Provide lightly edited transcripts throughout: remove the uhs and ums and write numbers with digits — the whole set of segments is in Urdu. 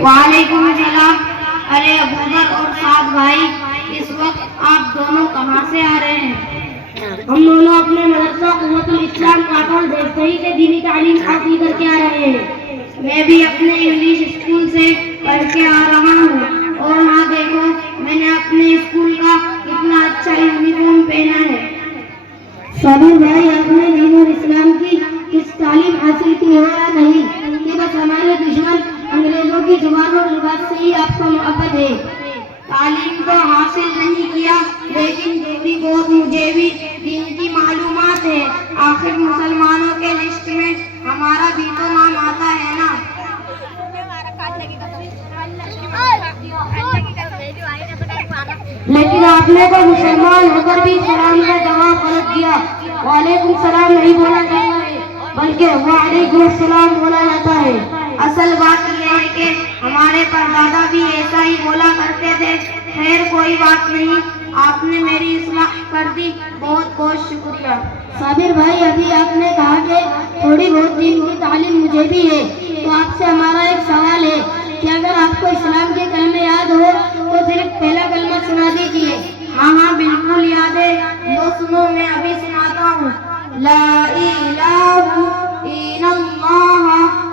وعلیکم السلام. ارے ابوذر اور سعد بھائی، اس وقت آپ دونوں کہاں سے آ رہے ہیں؟ ہم دونوں اپنے مدرسہ قوت الاسلام کاٹول دیوسئی سے دینی تعلیم حاصل کر کے آ رہے ہیں. میں بھی اپنے انگلش اسکول سے پڑھ کے آ رہا ہوں، اور ہاں دیکھو، میں نے اپنے اسکول کا اتنا اچھا یونیفارم پہنا ہے. صابر بھائی، آپ نے دین اور اسلام کی کچھ تعلیم حاصل کی ہے یا نہیں کہ بس ہمارے دشمن انگریزوں کی زبان اور لباس سے ہی آپ کو محبت ہے؟ تعلیم تو حاصل نہیں کیا، لیکن تھوڑی بہت مجھے بھی دین کی معلومات ہے. آخر مسلمانوں کے لسٹ میں ہمارا بھی تو نام آتا ہے نا. لیکن آپ نے تو مسلمان ہو کر بھی سلام کا جواب غلط دیا. وعلیکم السلام نہیں بولا جاتا ہے، بلکہ وعلیکم السلام بولا جاتا ہے. اصل بات یہ ہے کہ ہمارے پردادا بھی ایسا ہی بولا کرتے تھے. خیر کوئی بات نہیں، آپ نے میری اصلاح کر دی، بہت بہت شکریہ. صابر بھائی، ابھی آپ نے کہا کہ تھوڑی بہت دین کی تعلیم مجھے بھی ہے، تو آپ سے ہمارا ایک سوال ہے کہ اگر آپ کو اسلام کے کلمے یاد ہو تو صرف پہلا کلمہ سنا دیجیے. ہاں ہاں بالکل یاد ہے، لو سنو، میں ابھی سناتا ہوں. لا الہ الا اللہ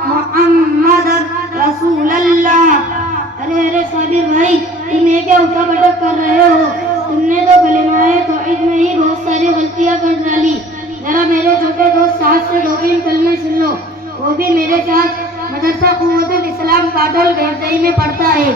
محمد رسول اللہ. ارے صابر بھائی، تم یہ کیا اٹھا پٹک کر رہے ہو؟ تم نے تو کلمہ توحید میں ہی بہت ساری غلطیاں کر ڈالی. ذرا میرے چھوٹے دوست ساتھ سے دو تین کلمے سن لو، وہ بھی میرے ساتھ مدرسہ قوت الاسلام کاٹول دیوسئی میں پڑھتا ہے.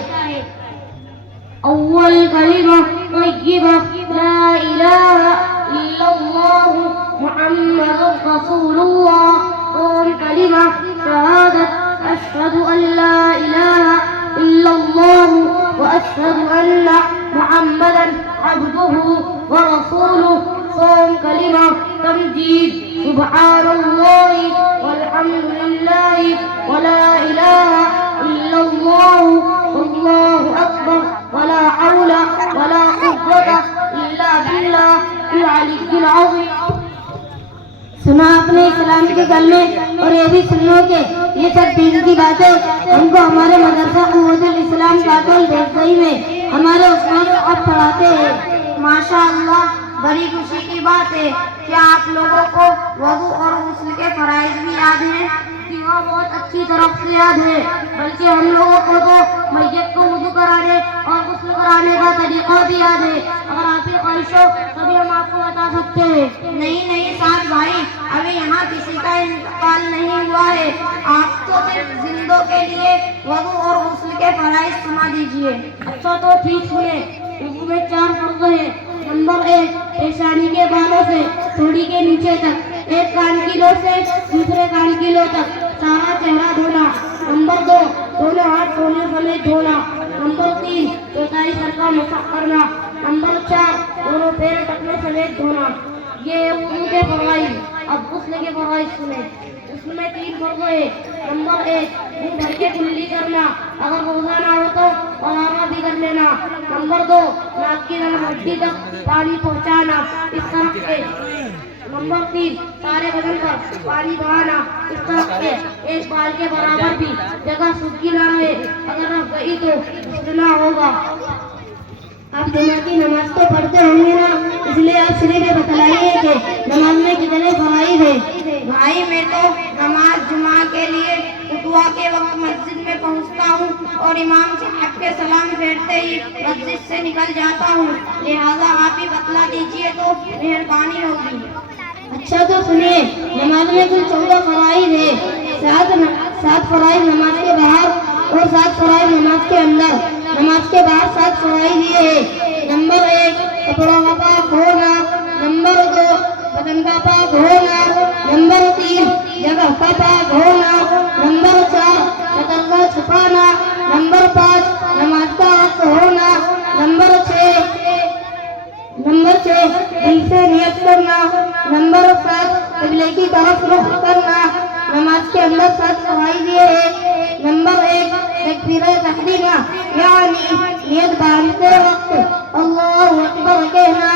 اول کلمہ طیبہ لا الہ الا اللہ محمد رسول اللہ. دوم کلمہ شہادت اشہد ان لا الہ الا اللہ واشہد ان محمدا عبدہ ورسولہ. دوم کلمہ تمجید سبحان اللہ والحمد للہ ولا الہ الا اللہ واللہ اکبر ولا حول ولا قوة الا باللہ العلی العظیم. سنا آپ نے اسلام کے کلمے، اور یہ بھی سن لو کہ یہ سب دین کی باتیں ہم کو ہمارے مدرسہ قوت الاسلام کاٹول دیوسئی میں ہمارے استاد اب پڑھاتے ہیں. ماشاء اللہ، بڑی خوشی کی بات ہے. کیا آپ لوگوں کو وضو اور غسل کے فرائض بھی یاد ہیں؟ جی ہاں، بہت اچھی طرح سے یاد ہے. بلکہ ہم لوگوں کو تو میت کو وضو کرانے اور غسل کرانے کا طریقہ بھی یاد ہے. اگر آپ کی خواہش ہو تبھی ہم آپ کو بتا سکتے ہیں. نہیں نہیں سعد بھائی، ابھی یہاں کسی کا انتقال نہیں ہوا ہے. آپ تو صرف زندوں کے لیے وضو اور غسل کے فرائض سنا دیجیے. اچھا تو ٹھیک سنے. وضو میں 4 فرض ہیں. نمبر 1، پیشانی کے بالوں سے تھوڑی کے نیچے تک، ایک کان کی لو سے دوسرے کان کی لو تک سارا چہرہ دھونا. نمبر 2، دونوں ہاتھ دھونے سمیت دھونا. نمبر 3، چوتھائی سر کا مسح کرنا. نمبر 4، دونوں پیر ٹکنے سمیت دھونا. یہ وضو کے فرائض. اب غسل کے فرائض سنیں. اس میں 3 فرض ہیں. نمبر 1، منہ بھر کے کلی کرنا، اگر روزہ نہ ہو تو طہارت بھی کر لینا. نمبر 2، ناک کی نرم ہڈی تک پانی پہنچانا اس طرح سے. نمبر 3، سارے بدن پر پانی بہانا اس طرح سے ایک بال کے برابر بھی جگہ سوکھی نہ رہے. اگر رہ گئی تو غسل ہوگا. آپ جمعہ کی نماز تو پڑھتے ہوں گے نا، اس لیے آپ صرف یہ بتلائیے کہ نماز میں کتنے فرائض ہیں. بھائی، میں تو نماز جمعہ کے لیے خطبہ کے وقت مسجد میں پہنچتا ہوں اور امام صاحب کے سلام پھیرتے ہی مسجد سے نکل جاتا ہوں. لہٰذا آپ ہی بتلا دیجیے تو مہربانی ہوگی. اچھا تو سنیے، نماز میں کل 14 فرائض ہیں. 7 فرائض نماز کے باہر اور 7 فرائض نماز کے اندر. نماز کے باہر 7 فرائض یہ ہے. نمبر 1، کپڑوں کا پاک ہونا. نمبر 2، بدن کا پاک ہونا. نمبر 3، جگہ کا پاک ہونا. نمبر 4، شکل کا چھپانا. نمبر 5، نماز کا وقت ہونا. نمبر 6، دل سے نیت کرنا. نمبر 7، قبلے کی طرف رخ کرنا. نماز کے اندر 7 فرائض یہ ہے. نمبر 1، تکبیرہ تحریمہ، یعنی نیت باندھتے وقت اللہ اکبر کہنا.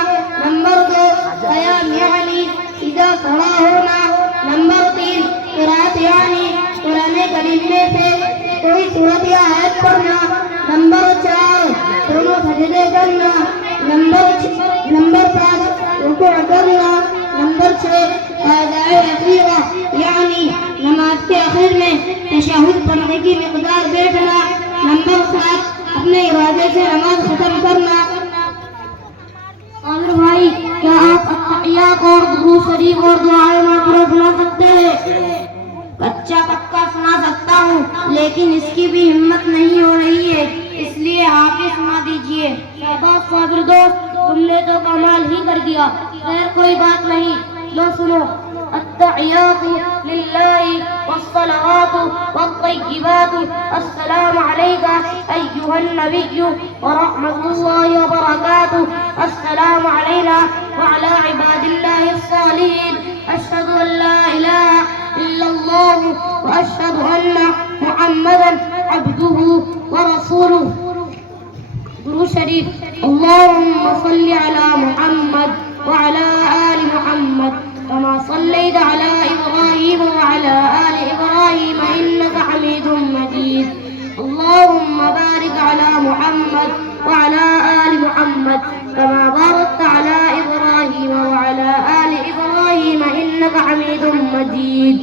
نمبر 2، قیام، یعنی سیدھا کھڑا ہونا. نمبر 3، قرات، یعنی قرآن کریم میں سے کوئی سورت کی مقدار بیٹھنا. نمبر 7 اپنے ارادے سے نماز ختم کرنا. صابر بھائی کیا آپ اتحیات اور درود شریف اور دعائیں معمورہ سنا سکتے ہیں؟ کچا پکا سنا سکتا ہوں لیکن اس کی بھی ہمت نہیں ہو رہی ہے، اس لیے آپ ہی سنا دیجئے. شہباز صابر دوست تم نے تو کمال ہی کر دیا. خیر کوئی بات نہیں، لو سنو. التحیات للہ والصلوات والطیبات السلام علیک ایھا النبی ورحمۃ اللہ وبرکاتہ. السلام علینا وعلی عباد اللہ الصالحین. اشہد ان لا الہ الا اللہ واشہد ان محمدا عبدہ ورسولہ. درود شریف. اللهم صل على محمد وعلى آل محمد كما صليت على إبراهيم وعلى آل إبراهيم إنك حميد مجيد. اللهم بارك على محمد وعلى آل محمد كما باركت على إبراهيم وعلى آل إبراهيم إنك حميد مجيد.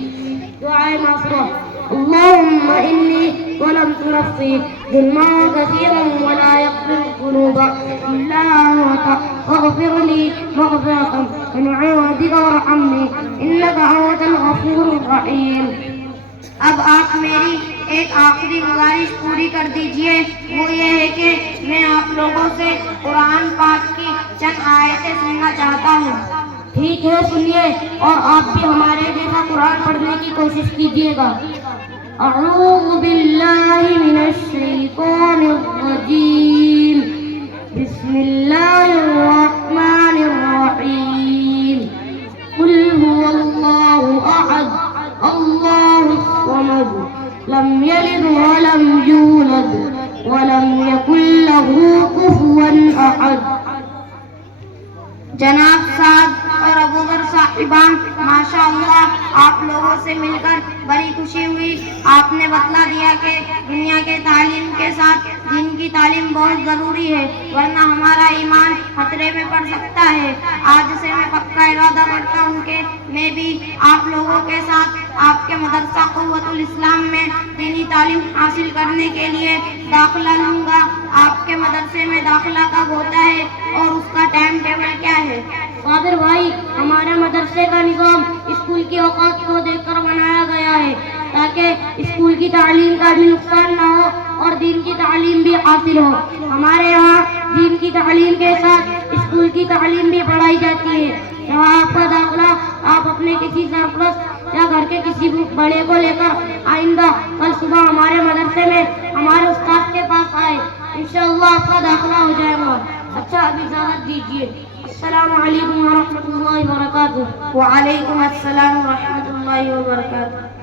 دعاء مغفرة. اللهم إني ظلمت نفسي ظلما كثيرا ولا يغفر الذنوب إلا أنت فاغفر لي مغفرة من عندك وارحمني إنك أنت الغفور الرحيم. اب آپ میری ایک آخری گزارش پوری کر دیجئے، وہ یہ ہے کہ میں آپ لوگوں سے قرآن پاک کی چند آیتیں سننا چاہتا ہوں. ٹھیک ہے سنیے، اور آپ بھی ہمارے جیسا قرآن پڑھنے کی کوشش کیجیے گا. اعوذ باللہ من الشیطان الرجیم. بسم اللہ الرحمن الرحیم. قل هو اللہ احد اللہ الصمد لم یلد ولم یولد ولم یکن له کفوا احد. جناب سعد اور ابوذر صاحبان، ماشاءاللہ آپ لوگوں سے مل کر بڑی خوشی ہوئی. آپ نے بتلا دیا کہ دنیا کے تعلیم کے ساتھ دین کی تعلیم بہت ضروری ہے، ورنہ ہمارا ایمان خطرے میں پڑ سکتا ہے. آج سے میں پکا ارادہ کرتا ہوں کہ میں بھی آپ لوگوں کے ساتھ آپ کے مدرسہ قوت الاسلام میں دینی تعلیم حاصل کرنے کے لیے داخلہ لوں گا. آپ کے مدرسے میں داخلہ کب ہوتا ہے اور اس کا ٹائم ٹیبل کیا ہے؟ صابر بھائی ہمارے مدرسے کا نظام اسکول کی اوقات کو دیکھ کر بنایا گیا ہے تاکہ اسکول کی تعلیم کا بھی نقصان نہ ہو اور دین کی تعلیم بھی حاصل ہو. ہمارے یہاں دین کی تعلیم کے ساتھ اسکول کی تعلیم بھی پڑھائی جاتی ہے. یہاں آپ کا داخلہ آپ اپنے کسی سرپرست یا گھر کے کسی بڑے کو لے کر آئندہ کل صبح ہمارے مدرسے میں ہمارے استاد کے پاس آئے، انشاءاللہ آپ کا داخلہ ہو جائے گا. اچھا اب اجازت دیجیے. السلام علیکم ورحمۃ اللہ وبرکاتہ. وعلیکم السلام ورحمۃ اللہ وبرکاتہ.